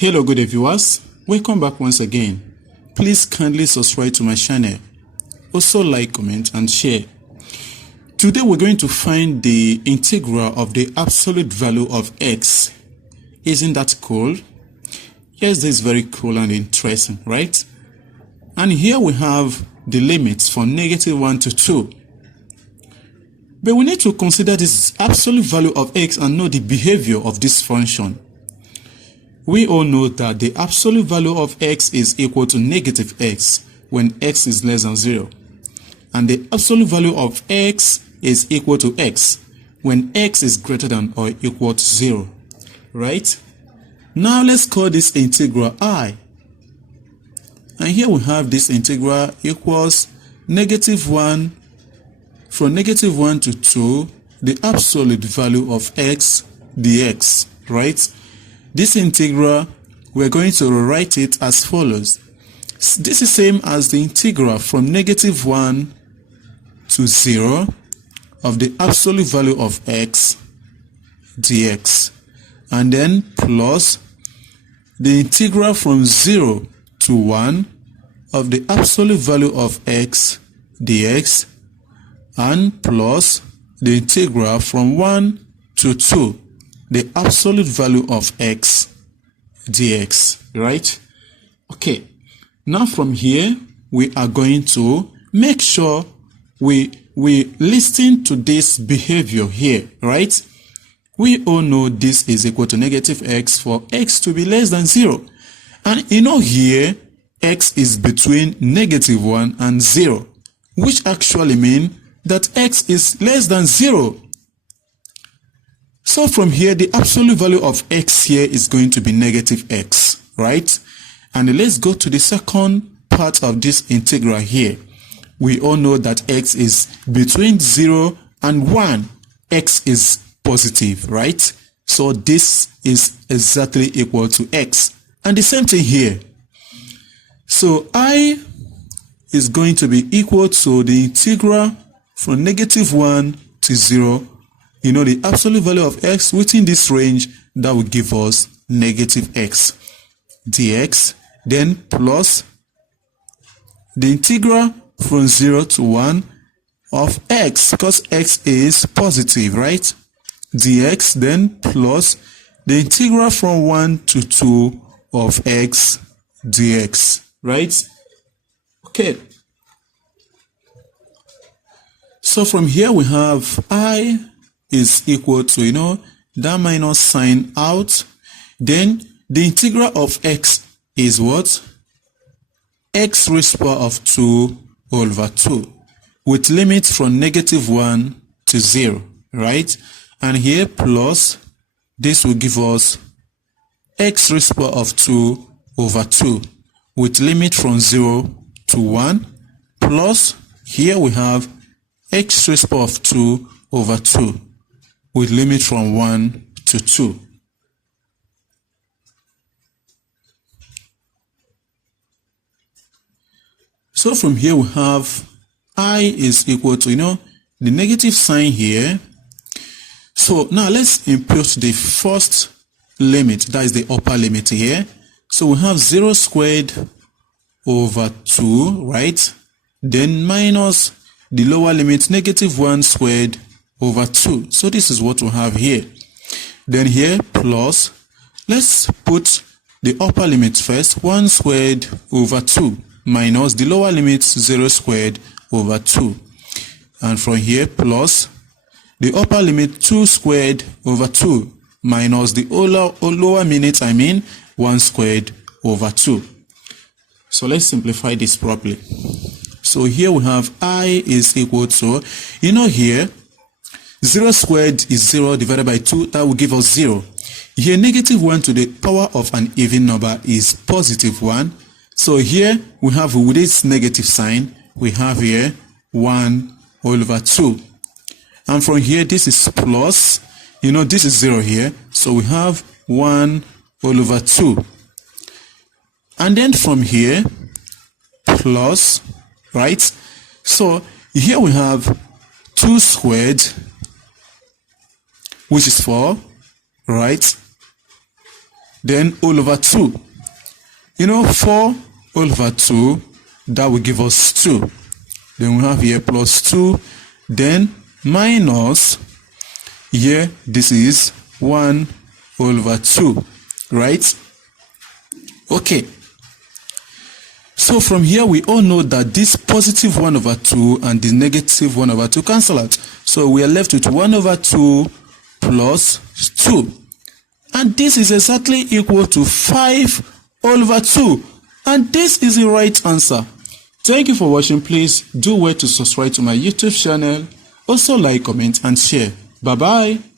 Hello good day viewers, welcome back once again. Please kindly subscribe to my channel. Also like, comment and share. Today we're going to find the integral of the absolute value of x. Isn't that cool? Yes, this is very cool and interesting, right? And here we have the limits from -1 to 2. But we need to consider this absolute value of x and know the behavior of this function. We all know that the absolute value of x is equal to -x when x is less than 0. And the absolute value of x is equal to x when x is greater than or equal to 0. Right? Now let's call this integral I. And here we have this integral equals -1 from -1 to 2, the absolute value of x dx, right? This integral, we're going to write it as follows. This is same as the integral from -1 to 0 of the absolute value of x dx, and then plus the integral from 0 to 1 of the absolute value of x dx, and plus the integral from 1 to 2, the absolute value of x dx, right? Okay, now from here we are going to make sure we listen to this behavior here, right? We all know this is equal to -x for x to be less than 0. And you know here x is between -1 and 0, which actually means that x is less than 0. So from here, the absolute value of x here is going to be -x, right? And let's go to the second part of this integral here. We all know that x is between 0 and 1. X is positive, right? So this is exactly equal to x. And the same thing here. So I is going to be equal to the integral from -1 to 0. You know, the absolute value of x within this range, that will give us -x dx, then plus the integral from 0 to 1 of x, because x is positive, right? Dx, then plus the integral from 1 to 2 of x dx, right? Okay. So from here we have I is equal to, you know, that minus sign out. Then the integral of x is what? X raised to the power of 2 over 2, with limits from -1 to 0, right? And here plus, this will give us x raised to the power of 2 over 2, with limit from 0 to 1, plus here we have x raised to the power of 2 over 2, with limit from 1 to 2. So from here we have I is equal to, you know, the negative sign here. So now let's impute the first limit, that is the upper limit here. So we have 0 squared over 2, right? Then minus the lower limit, -1 squared over 2. So this is what we have here. Then here plus, let's put the upper limit first, 1 squared over 2, minus the lower limit, 0 squared over 2. And from here plus the upper limit, 2 squared over 2, minus the lower limit, 1 squared over 2. So let's simplify this properly. So here we have I is equal to, you know here, 0 squared is 0 divided by 2, that will give us 0. Here -1 to the power of an even number is +1. So here we have, with this negative sign, we have here 1 over 2. And from here this is plus, you know this is 0 here, so we have 1 over 2. And then from here plus, right? So here we have 2 squared, which is 4, right? then all over 2. 4 all over 2, that will give us 2. Then we have here plus 2, then minus, here this is 1 all over 2, right? Okay. So from here, we all know that this positive 1 over 2 and the negative 1 over 2 cancel out. So we are left with 1 over 2 plus 2. And this is exactly equal to 5 all over 2. And this is the right answer. Thank you for watching. Please do well to subscribe to my YouTube channel. Also like, comment, and share. Bye-bye.